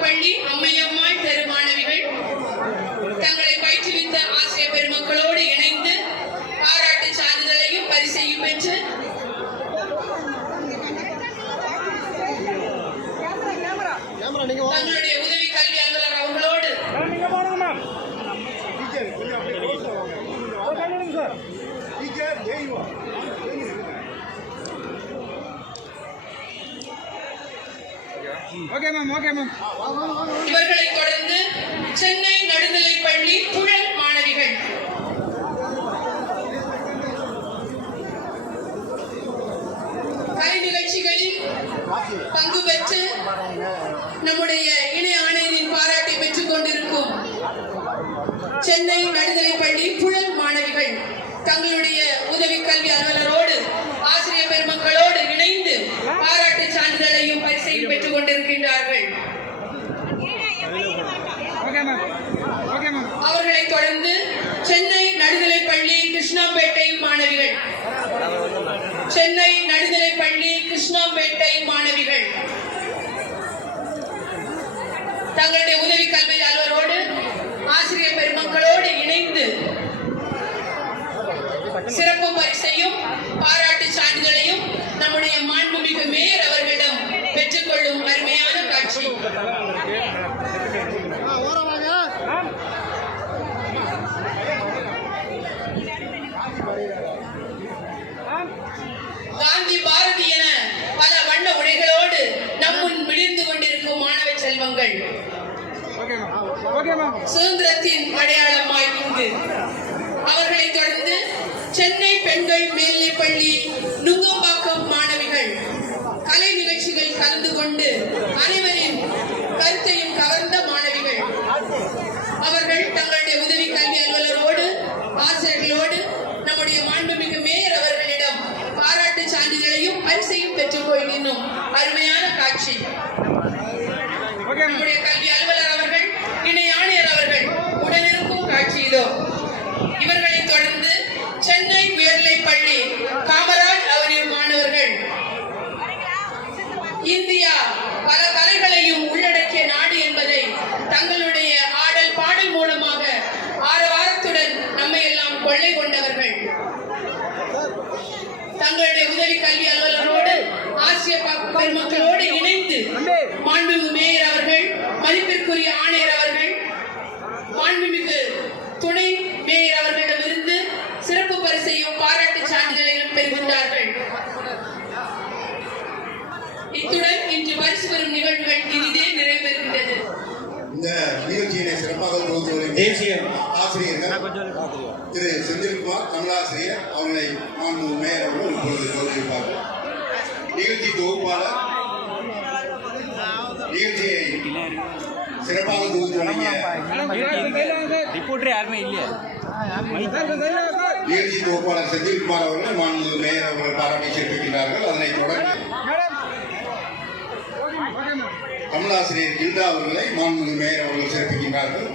பள்ளி அம்மையம்மாள் தெரு மாணவிகள் தங்களை பயிற்றுவித்த ஆசிரியர் பெருமக்களோடு இணைந்து பாராட்டு சான்றிதழையும் பரிசையும் பெற்று தங்களுடைய உதவி கல்வி அலுவலர் அவர்களோடு இவர்களை தொடர்ந்து சென்னை நடுநிலைப் பள்ளி புழல் மாணவிகள் கலை நிகழ்ச்சிகளில் பங்கு பெற்று நம்முடைய இணை ஆணையரின் பாராட்டை பெற்றுக் கொண்டிருக்கும் சென்னை நடுநிலைப் பள்ளி புழல் மாணவிகள் தங்களுடைய உதவி கல்வி அலுவலரோடு ஆசிரியர் பெருமக்களோடு இணைந்து பாராட்டு சான்றிதழையும் பரிசையும் பெற்றுக் கொண்டிருக்கின்றார்கள். அவர்களை தொடர்ந்து சென்னை நடுநிலைப் பள்ளி கிருஷ்ணாம்பேட்டை மாணவிகள் சென்னை நடுநிலைப் பள்ளி கிருஷ்ணாம்பேட்டை மாணவிகள் தங்களுடைய உதவி கல்வி அலுவலரோடு ஆசிரியர் பெருமக்களோடு இணைந்து சிறப்பு பரிசையும் பாராட்டு சான்றிதழையும் நம்முடைய மாண்புமிகு மேயர் அவர்களிடம் பெற்றுக்கொள்ளும் அருமையான காட்சி. காந்தி பாரதி என பல வண்ண உடைகளோடு நம்முன் விழிந்து கொண்டிருக்கும் மாணவ செல்வங்கள் சுதந்திரத்தின் அடையாளமாய் இங்கு. அவர்களை தொடர்ந்து சென்னை பெண்கள் மேல்நிலைப் பள்ளி நுங்கம்பாக்கம் மாணவிகள் கலை நிகழ்ச்சிகள் கலந்து கொண்டு அனைவரின் கருத்தையும் கவர்ந்த மாணவிகள். அவர்கள் தங்களுடைய உதவி கல்வி அலுவலரோடு ஆசிரியர்களோடு நம்முடைய மாண்புமிகு மேயர் அவர்களிடம் பாராட்டு சான்றிதழையும் பரிசையும் பெற்றுக் கொள்கின்றோம். அருமையான காட்சி. நம்முடைய கல்வி அலுவலர் அவர்கள் இணை ஆணையர் அவர்கள் உடனிருக்கும் காட்சி இதோ. இவர்களை தொடர்ந்து சென்னை உயர்நிலைப் பள்ளி காமராஜ் அவரின் மாணவர்கள் இந்தியா பல கலைகளையும் உள்ளடக்கிய நாடு என்பதை தங்களுடைய ஆடல் பாடல் மூலமாக ஆரவாரத்துடன் நம்மை எல்லாம் கொள்ளை கொண்டவர்கள். தங்களுடைய உதவி கல்வி அலுவலரோடு ஆசிரியர் பெருமக்களோடு இணைந்து மாண்புமிகு மேயர் அவர்கள், மதிப்பிற்குரிய ஆணையர் அவர்கள், மாண்புமிகு துணை மேயர் அவர்களிடமிருந்து சிறப்பு பரிசையும் பாராட்டு சான்றிதழையும் பெறுகின்றார்கள். இத்துடன் இன்று பரிசு பெறும் நிகழ்வுகள் இனிதே நிறைவேறுகின்றது. இந்த நிகழ்ச்சியினை சிறப்பாக தேசிய ஆசிரியர்கள் திரு செந்தில்குமார் கமலாசிரியர் அவர்களை மாண்பு மேயர் அவர்கள் இப்பொழுது கௌரவிப்பார்கள். நிகழ்ச்சி தொகுப்பாளர் நிகழ்ச்சியை சிறப்பாக தொகுத்து வழங்கிய நிகழ்ச்சி தொகுப்பாளர் செந்தில்குமார் அவர்கள் மாண்பு மேயர் அவர்கள் பாராட்டி சிறப்பிக்கின்றார்கள். அதனைத் தொடர்ந்து கமலாசிரியர் கில்டா அவர்களை மாண்புமிகு மேயர் அவர்கள் சிறப்பிக்கின்றார்கள்.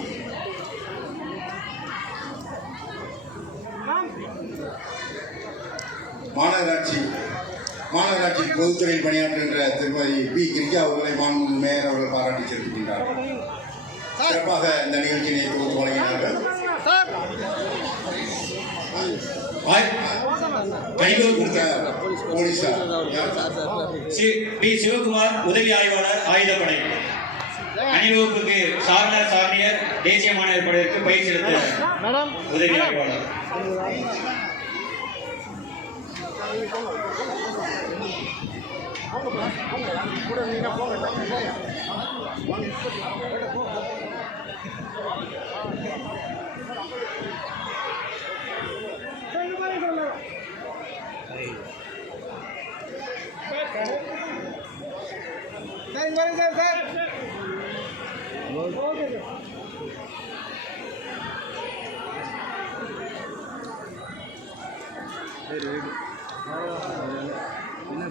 மாநகராட்சி பொதுத்துறையில் பணியாற்றுகின்ற திருமதி பி கிரிஜா அவர்களை மாண்புமிகு மேயர் அவர்கள் பாராட்டி சிறப்பிக்கின்றார்கள். சிறப்பாக இந்த நிகழ்ச்சியினை தொகுத்து வழங்கினார்கள். பி சிவகுமார் உதவி ஆய்வாளர் ஆயுதப்படை அணிவகுப்புக்கு சாரணியர் தேசிய மாணவர் படையிற்கு பயிற்சி செலுத்த உதவி ஆய்வாளர்.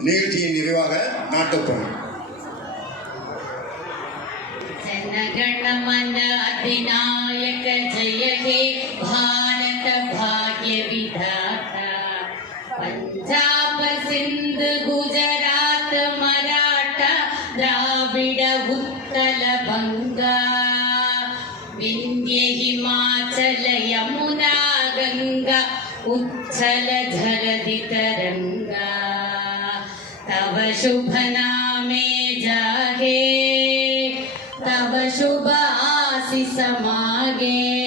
நிகழ்ச்சியின் நிறைவாக நாட்டுப்பணி. जनगणमन अधिनायक जय हे भारत भाग्य विधाता पंजाब सिंध गुजरात मराठा द्राविड उत्कल गंगा विंध्य हिमाचल यमुना गंगा उच्छल जलधि तरंगा तव शुभ नामे जागे तव शुभ आशीष मागे